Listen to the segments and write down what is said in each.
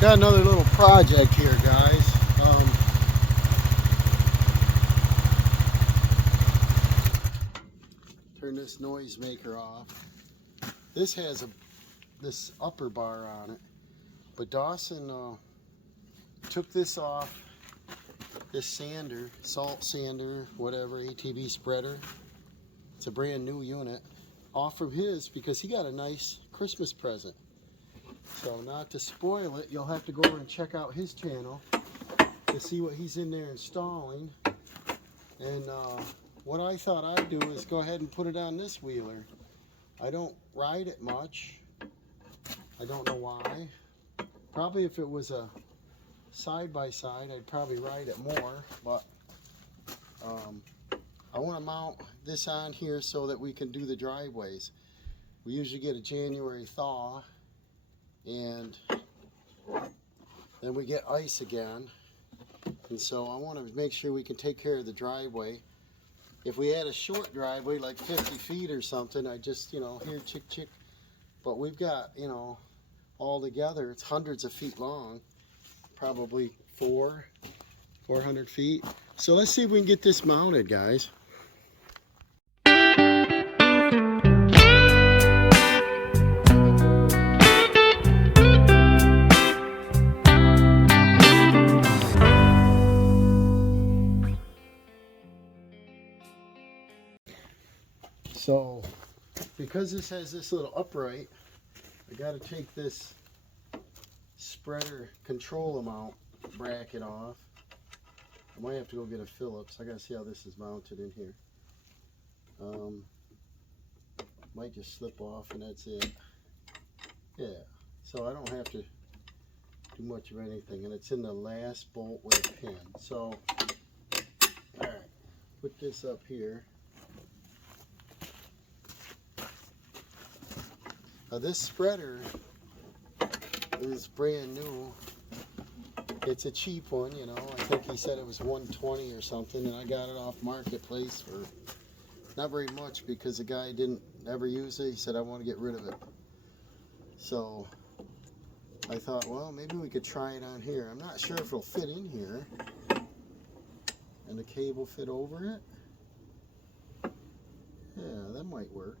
Got another little project here, guys. Turn this noisemaker off. This has this upper bar on it, but Dawson took this off. This sander, salt sander, whatever, ATV spreader. It's a brand new unit. Off from his because he got a nice Christmas present. So not to spoil it, you'll have to go over and check out his channel to see what he's in there installing. And what I thought I'd do is go ahead and put it on this wheeler. I don't ride it much. I don't know why. Probably if it was a side-by-side, I'd probably ride it more. But I want to mount this on here so that we can do the driveways. We usually get a January thaw, and then we get ice again, and so I want to make sure we can take care of the driveway. If we had a short driveway like 50 feet or something, I just, here chick chick, but we've got, all together it's hundreds of feet long, probably 400 feet. So let's see if we can get this mounted, guys. So, because this has this little upright, I got to take this spreader control mount bracket off. I might have to go get a Phillips. I got to see how this is mounted in here. Might just slip off and that's it. Yeah, so I don't have to do much of anything, and it's in the last bolt with a pin. So, alright, put this up here. Now this spreader is brand new. It's a cheap one, I think he said it was $120 or something, and I got it off Marketplace for not very much because the guy didn't ever use it. He said, I want to get rid of it. So I thought, well, maybe we could try it on here. I'm not sure if it'll fit in here. And the cable fit over it. Yeah, that might work.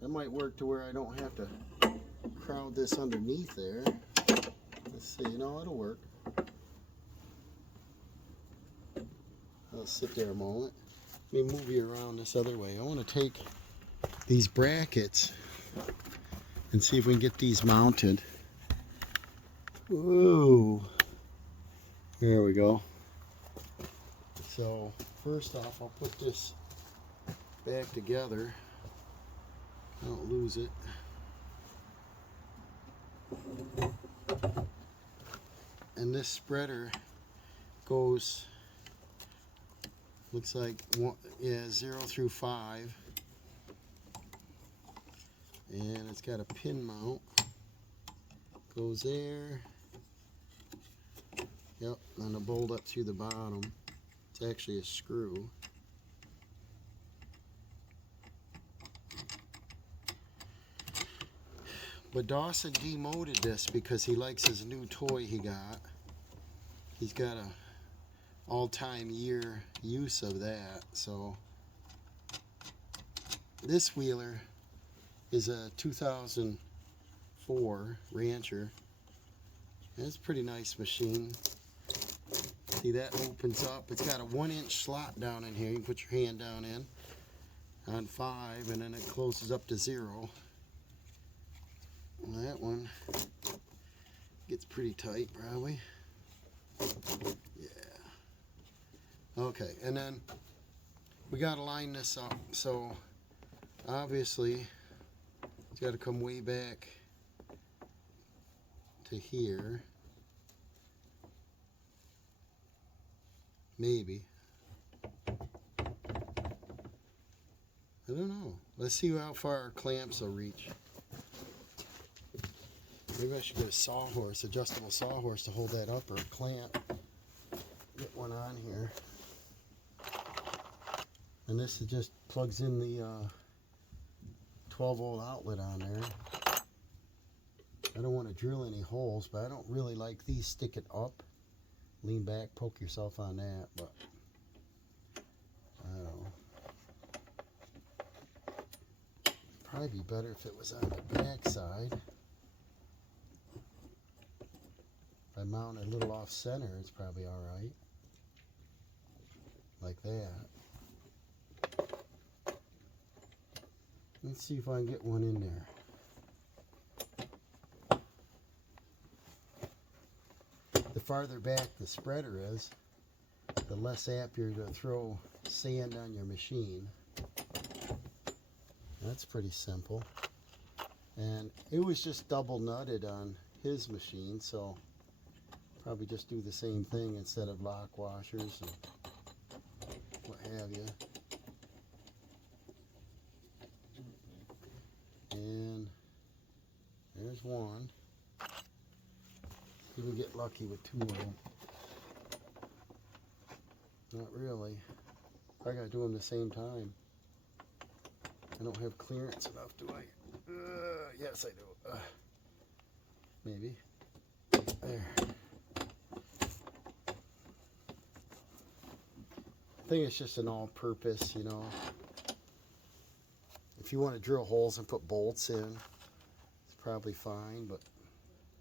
That might work to where I don't have to crowd this underneath there. Let's see, it'll work. I'll sit there a moment. Let me move you around this other way. I want to take these brackets and see if we can get these mounted. Ooh. There we go. So, first off, I'll put this back together. I don't lose it. And this spreader goes, looks like 0 through 5, and it's got a pin mount. Goes there. Yep, and a bolt up through the bottom. It's actually a screw. But Dawson demoted this because he likes his new toy he got. He's got a all-time year use of that. So this wheeler is a 2004 Rancher. And it's a pretty nice machine. See, that opens up. It's got a 1-inch slot down in here. You can put your hand down in on 5, and then it closes up to 0. Well, that one gets pretty tight, probably. Yeah. Okay, and then we got to line this up. So, obviously, it's got to come way back to here. Maybe. I don't know. Let's see how far our clamps will reach. Maybe I should get a sawhorse, adjustable sawhorse to hold that up, or a clamp. Get one on here. And this is just plugs in the 12-volt outlet on there. I don't want to drill any holes, but I don't really like these sticking up. Lean back, poke yourself on that, but I don't know. Probably be better if it was on the back side. If I mount it a little off center, it's probably all right. Like that. Let's see if I can get one in there. The farther back the spreader is, the less apt you're to throw sand on your machine. That's pretty simple. And it was just double nutted on his machine, so probably just do the same thing instead of lock washers and what have you. And there's one. You can get lucky with two of them. Not really. I gotta do them at the same time. I don't have clearance enough, do I? Yes, I do. Maybe. There. I think it's just an all-purpose, you know. If you want to drill holes and put bolts in, it's probably fine, but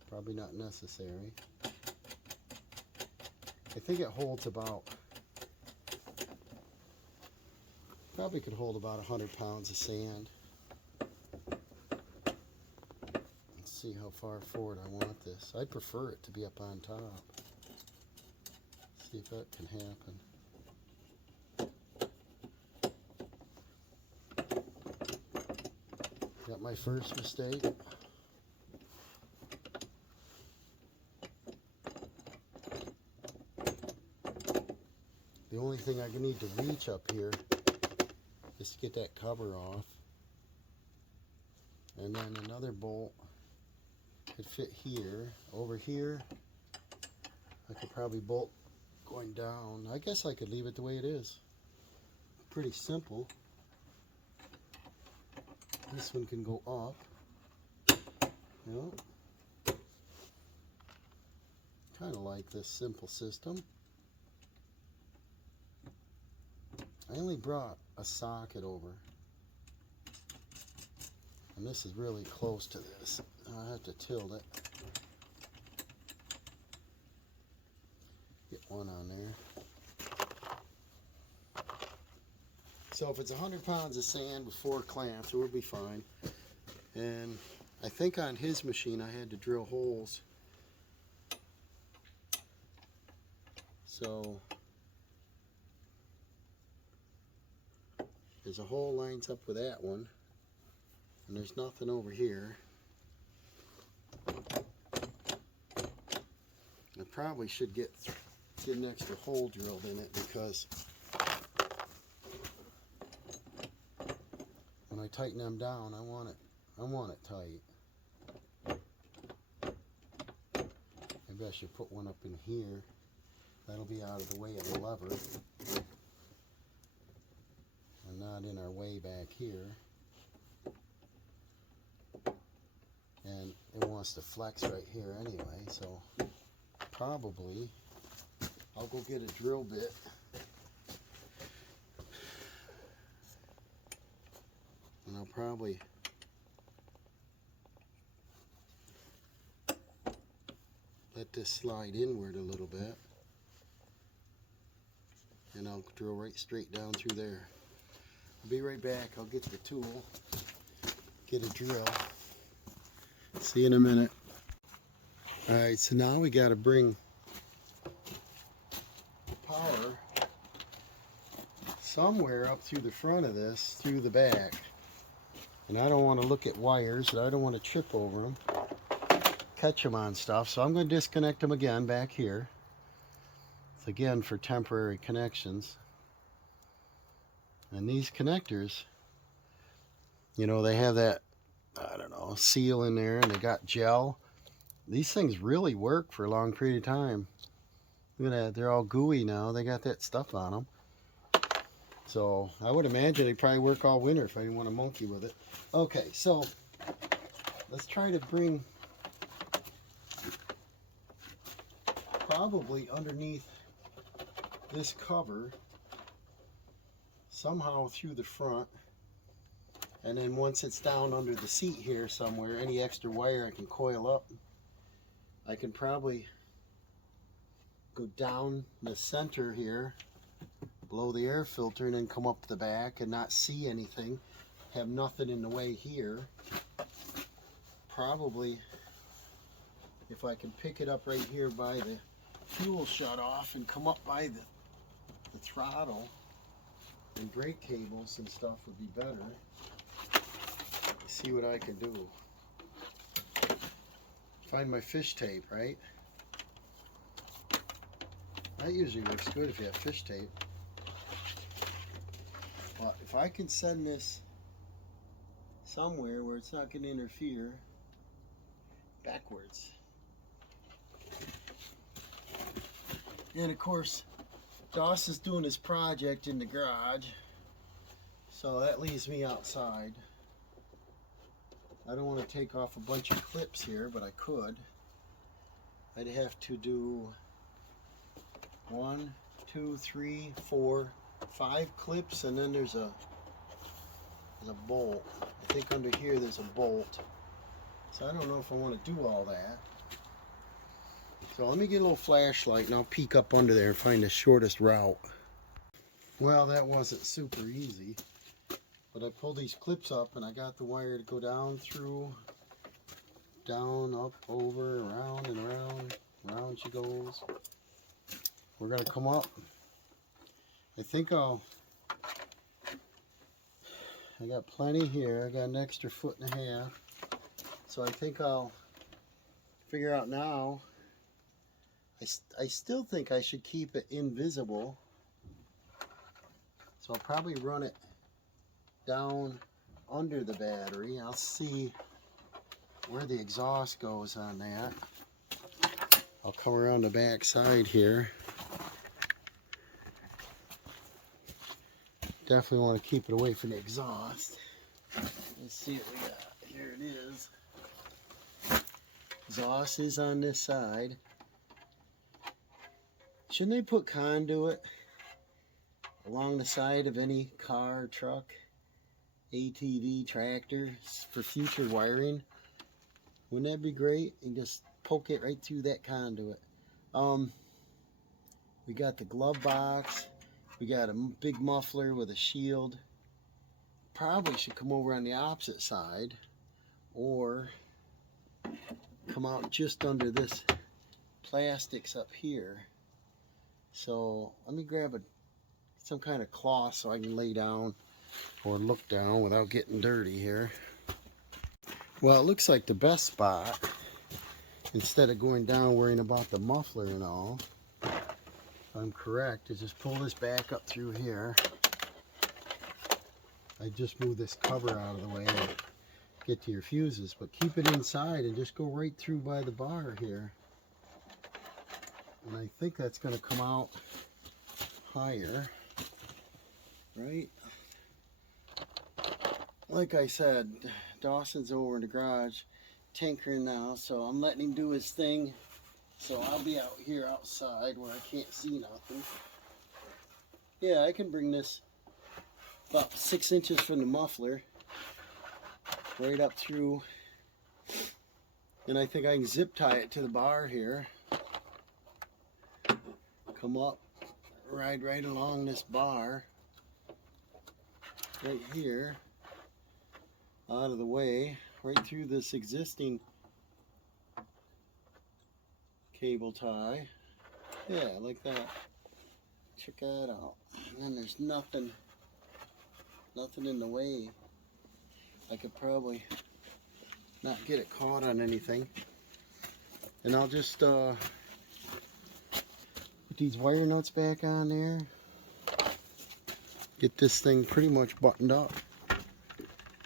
probably not necessary. I think it holds about, probably could hold about 100 pounds of sand. Let's see how far forward I want this. I'd prefer it to be up on top. See if that can happen. Got my first mistake. The only thing I need to reach up here is to get that cover off. And then another bolt could fit here. Over here, I could probably bolt going down. I guess I could leave it the way it is. Pretty simple. This one can go up. You know, kind of like this simple system. I only brought a socket over, and this is really close to this. I have to tilt it. Get one on there. So if it's 100 pounds of sand with 4 clamps, it would be fine. And I think on his machine I had to drill holes. So there's a hole lines up with that one, and there's nothing over here. I probably should get an extra hole drilled in it, because when I tighten them down, I want it tight. Maybe I should put one up in here. That'll be out of the way of the lever and not in our way back here. And it wants to flex right here anyway, so probably I'll go get a drill bit. And I'll probably let this slide inward a little bit, and I'll drill right straight down through there. I'll be right back. I'll get the tool, get a drill. See you in a minute. Alright, so now we got to bring power somewhere up through the front of this, through the back. And I don't want to look at wires, and I don't want to trip over them, catch them on stuff. So I'm going to disconnect them again back here. It's again for temporary connections. And these connectors, you know, they have that, I don't know, seal in there, and they got gel. These things really work for a long period of time. Look at that, they're all gooey now. They got that stuff on them. So I would imagine they probably work all winter if I didn't want to monkey with it. Okay, so let's try to bring probably underneath this cover, somehow through the front, and then once it's down under the seat here somewhere, any extra wire I can coil up. I can probably go down the center here, blow the air filter, and then come up the back and not see anything, have nothing in the way here. Probably, if I can pick it up right here by the fuel shut off and come up by the throttle and brake cables and stuff, would be better. See what I can do. Find my fish tape, right? That usually works good if you have fish tape. But if I can send this somewhere where it's not going to interfere, backwards. And of course, Dawson's doing his project in the garage, so that leaves me outside. I don't want to take off a bunch of clips here, but I could. I'd have to do 1, 2, 3, 4, 5 clips, and then there's a bolt. I think under here there's a bolt. So I don't know if I want to do all that. So let me get a little flashlight and I'll peek up under there and find the shortest route. Well, that wasn't super easy. But I pulled these clips up and I got the wire to go down through, down, up, over, around and around. Around she goes. We're going to come up. I think I got plenty here. I got an extra 1.5 feet. So I think I'll figure out now. I still think I should keep it invisible. So I'll probably run it down under the battery. I'll see where the exhaust goes on that. I'll come around the back side here. Definitely want to keep it away from the exhaust. Let's see what we got. Here it is. Exhaust is on this side. Shouldn't they put conduit along the side of any car, truck, ATV, tractor for future wiring? Wouldn't that be great? And just poke it right through that conduit. We got the glove box. We got a big muffler with a shield. Probably should come over on the opposite side or come out just under this plastics up here. So let me grab some kind of cloth so I can lay down or look down without getting dirty here. Well, it looks like the best spot, instead of going down worrying about the muffler and all, if I'm correct, is just pull this back up through here. I just move this cover out of the way and get to your fuses, but keep it inside and just go right through by the bar here. And I think that's going to come out higher, right? Like I said, Dawson's over in the garage tinkering now, so I'm letting him do his thing. So I'll be out here outside where I can't see nothing. Yeah, I can bring this about 6 inches from the muffler right up through, and I think I can zip tie it to the bar here. Come up, ride right along this bar right here, out of the way, right through this existing cable tie. Yeah, like that. Check that out. And then there's nothing in the way. I could probably not get it caught on anything. And I'll just put these wire nuts back on there. Get this thing pretty much buttoned up.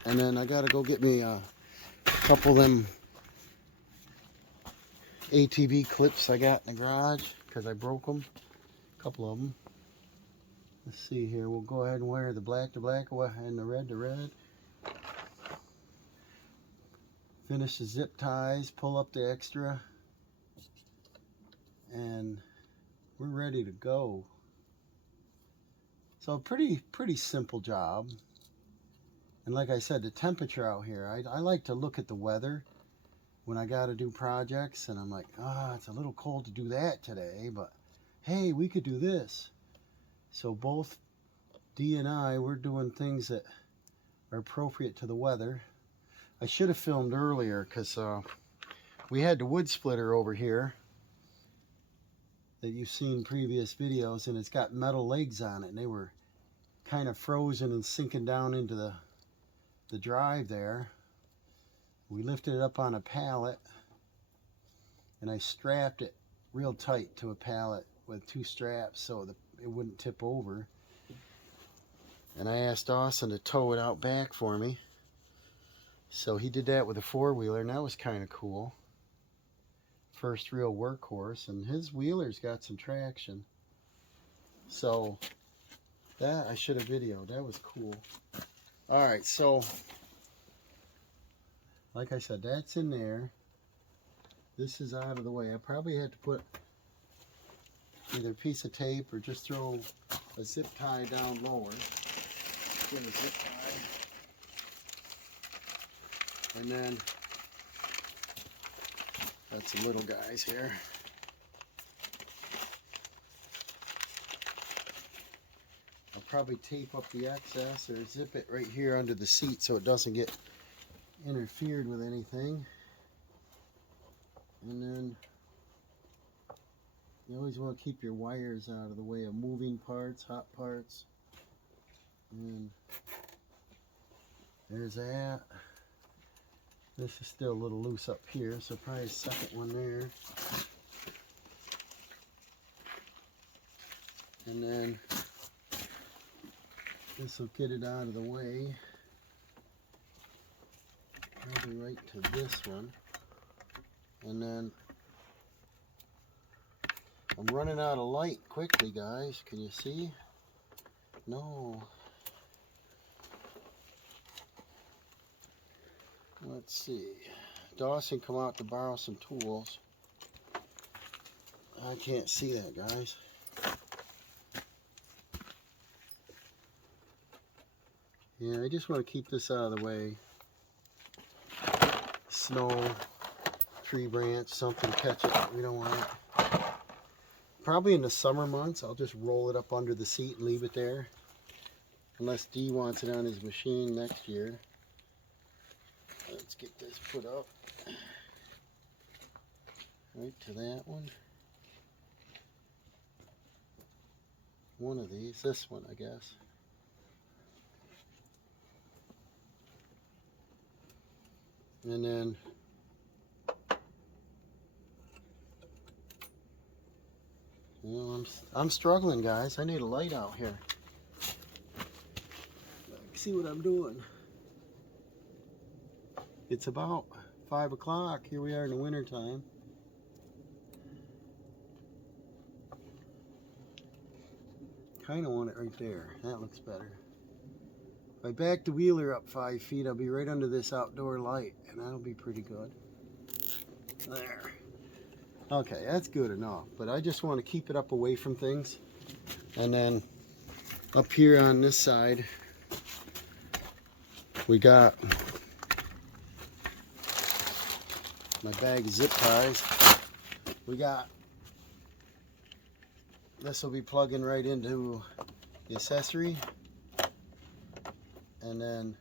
And then I gotta go get me a couple of them ATV clips I got in the garage because I broke them. A couple of them. Let's see here. We'll go ahead and wire the black to black and the red to red. Finish the zip ties. Pull up the extra. and we're ready to go. So pretty simple job. And like I said, the temperature out here, I like to look at the weather when I got to do projects, and I'm like, it's a little cold to do that today, but hey, we could do this. So both Dee and I, we're doing things that are appropriate to the weather. I should have filmed earlier because we had the wood splitter over here that you've seen previous videos, and it's got metal legs on it, and they were kind of frozen and sinking down into the drive there. We lifted it up on a pallet, and I strapped it real tight to a pallet with 2 straps so that it wouldn't tip over. And I asked Dawson to tow it out back for me. So he did that with a 4-wheeler, and that was kind of cool. First real workhorse, and his wheeler's got some traction. So that I should have videoed. That was cool. Alright, so like I said, that's in there. This is out of the way. I probably had to put either a piece of tape or just throw a zip tie down lower. Get a zip tie. And then got some little guys here. I'll probably tape up the excess or zip it right here under the seat so it doesn't get interfered with anything. And then you always want to keep your wires out of the way of moving parts, hot parts. And there's that. This is still a little loose up here, so probably a second one there. And then this will get it out of the way. Probably right to this one. And then I'm running out of light quickly, guys. Can you see? No. Let's see. Dawson come out to borrow some tools. I can't see that, guys. Yeah, I just want to keep this out of the way. Snow, tree branch, something catch it. We don't want it. Probably in the summer months, I'll just roll it up under the seat and leave it there. Unless Dee wants it on his machine next year. Let's get this put up. Right to that one. One of these. This one, I guess. And then you know, I'm struggling, guys. I need a light out here. See what I'm doing. It's about 5 o'clock. Here we are in the winter time. Kind of want it right there. That looks better. If I back the wheeler up 5 feet, I'll be right under this outdoor light, and that'll be pretty good. There. Okay, that's good enough. But I just want to keep it up away from things. And then up here on this side, we got my bag of zip ties. We got, this will be plugging right into the accessory. And then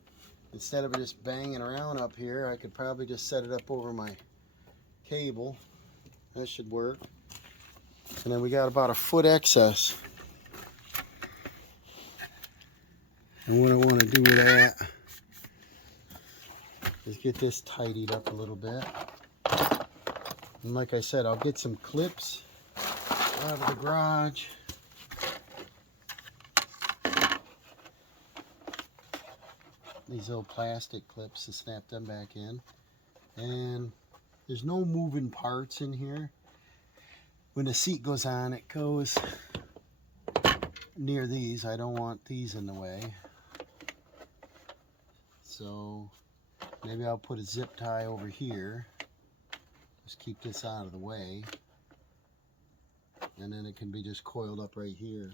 instead of just banging around up here, I could probably just set it up over my cable. That should work. And then we got about a foot excess. And what I want to do with that is get this tidied up a little bit. And like I said, I'll get some clips out of the garage. These little plastic clips to snap them back in. And there's no moving parts in here. When the seat goes on, it goes near these. I don't want these in the way. So maybe I'll put a zip tie over here. Just keep this out of the way. and then it can be just coiled up right here.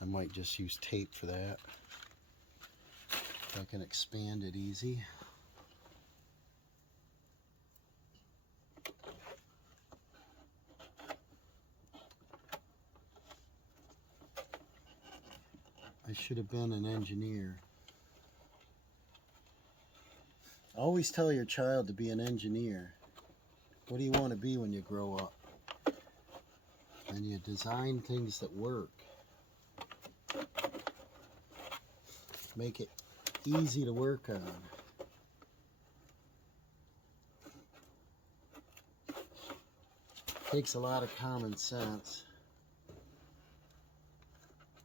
I might just use tape for that. I can expand it easy. I should have been an engineer. Always tell your child to be an engineer. What do you want to be when you grow up? And you design things that work. Make it easy to work on. Takes a lot of common sense.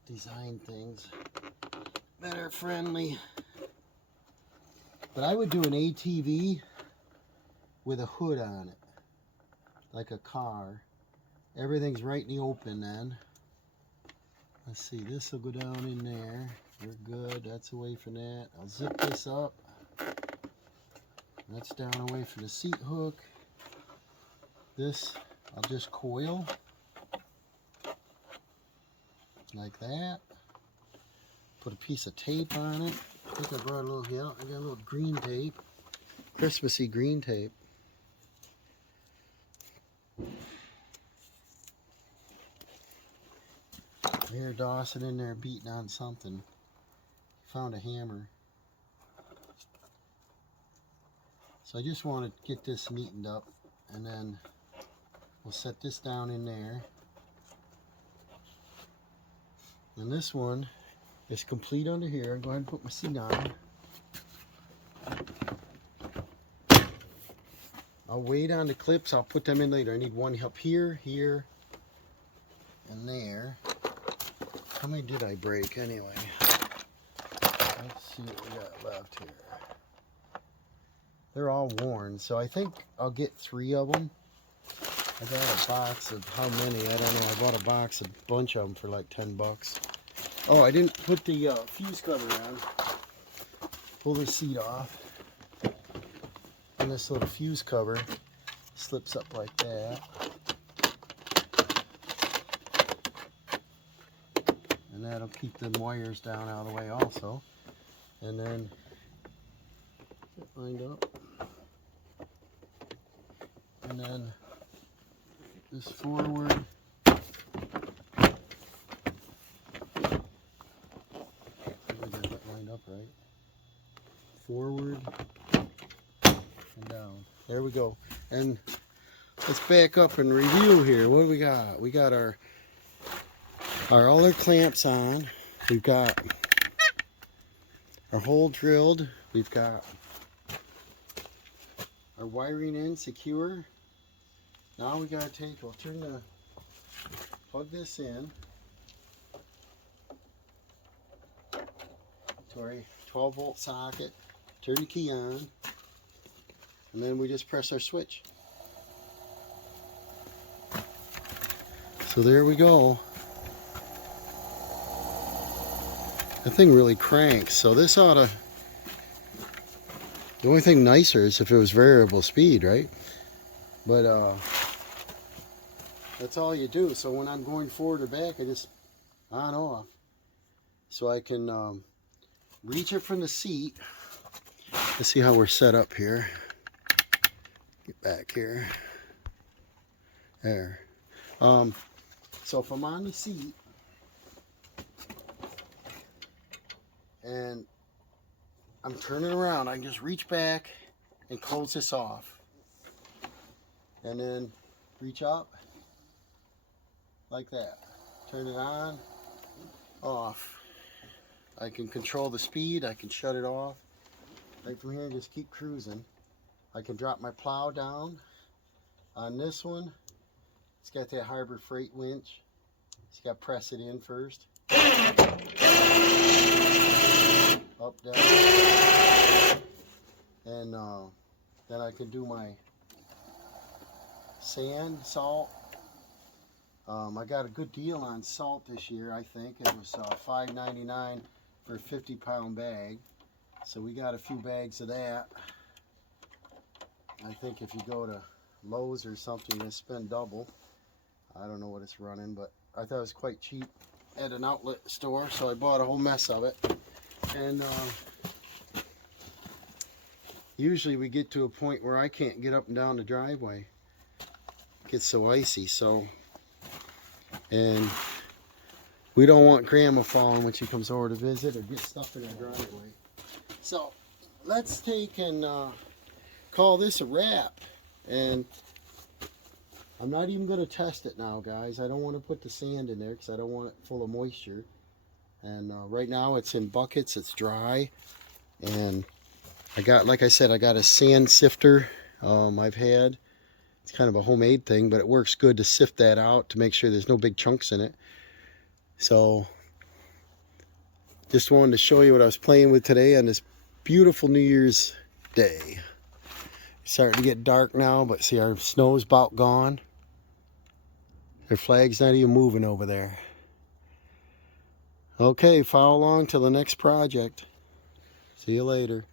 Design things that are friendly. But I would do an ATV with a hood on it, like a car. Everything's right in the open then. Let's see, this will go down in there. We're good, that's away from that. I'll zip this up. That's down away from the seat hook. This, I'll just coil. Like that. Put a piece of tape on it. I think I brought a little, yeah, I got a little green tape. Christmassy green tape. I hear Dawson in there beating on something. Found a hammer. So I just want to get this neatened up, and then we'll set this down in there. And this one is complete under here. Go ahead and put my seat on. I'll wait on the clips. I'll put them in later. I need one up here, here, and there. How many did I break anyway? Let's see what we got left here. They're all worn, so I think I'll get 3 of them. I got a box of how many? I don't know. I bought a box, a bunch of them for like 10 bucks. Oh, I didn't put the fuse cover on. Pull the seat off. And this little fuse cover slips up like that. And that'll keep the wires down out of the way also. And then get lined up. And then this forward. Up right, forward and down. There we go. And let's back up and review here. What do we got? We got our all our clamps on. We've got our hole drilled. We've got our wiring in secure. Now we gotta we'll plug this in to our 12-volt socket, turn the key on, and then we just press our switch. So there we go. The thing really cranks, so this oughta, the only thing nicer is if it was variable speed, right? But that's all you do. So when I'm going forward or back, I just on off. So I can reach it from the seat. Let's see how we're set up here. Get back here. There. So if I'm on the seat and I'm turning around, I can just reach back and close this off. And then reach up like that. Turn it on, off. I can control the speed, I can shut it off. Right from here, just keep cruising. I can drop my plow down. On this one, it's got that Harbor Freight winch. Just got to press it in first. Up, down. And then I can do my sand, salt. I got a good deal on salt this year, I think. It was $5.99 for a 50-pound bag. So we got a few bags of that. I think if you go to Lowe's or something, you spend double. I don't know what it's running, but I thought it was quite cheap at an outlet store, so I bought a whole mess of it. And usually we get to a point where I can't get up and down the driveway. It gets so icy, so, and we don't want Grandma falling when she comes over to visit or get stuff in the driveway. So let's take and call this a wrap. And I'm not even going to test it now, guys. I don't want to put the sand in there because I don't want it full of moisture. And right now it's in buckets, it's dry. And I got, like I said, I got a sand sifter I've had. It's kind of a homemade thing, but it works good to sift that out to make sure there's no big chunks in it. So just wanted to show you what I was playing with today on this beautiful New Year's Day. It's starting to get dark now, but see, our snow's about gone. Their flag's not even moving over there. Okay, follow along till the next project. See you later.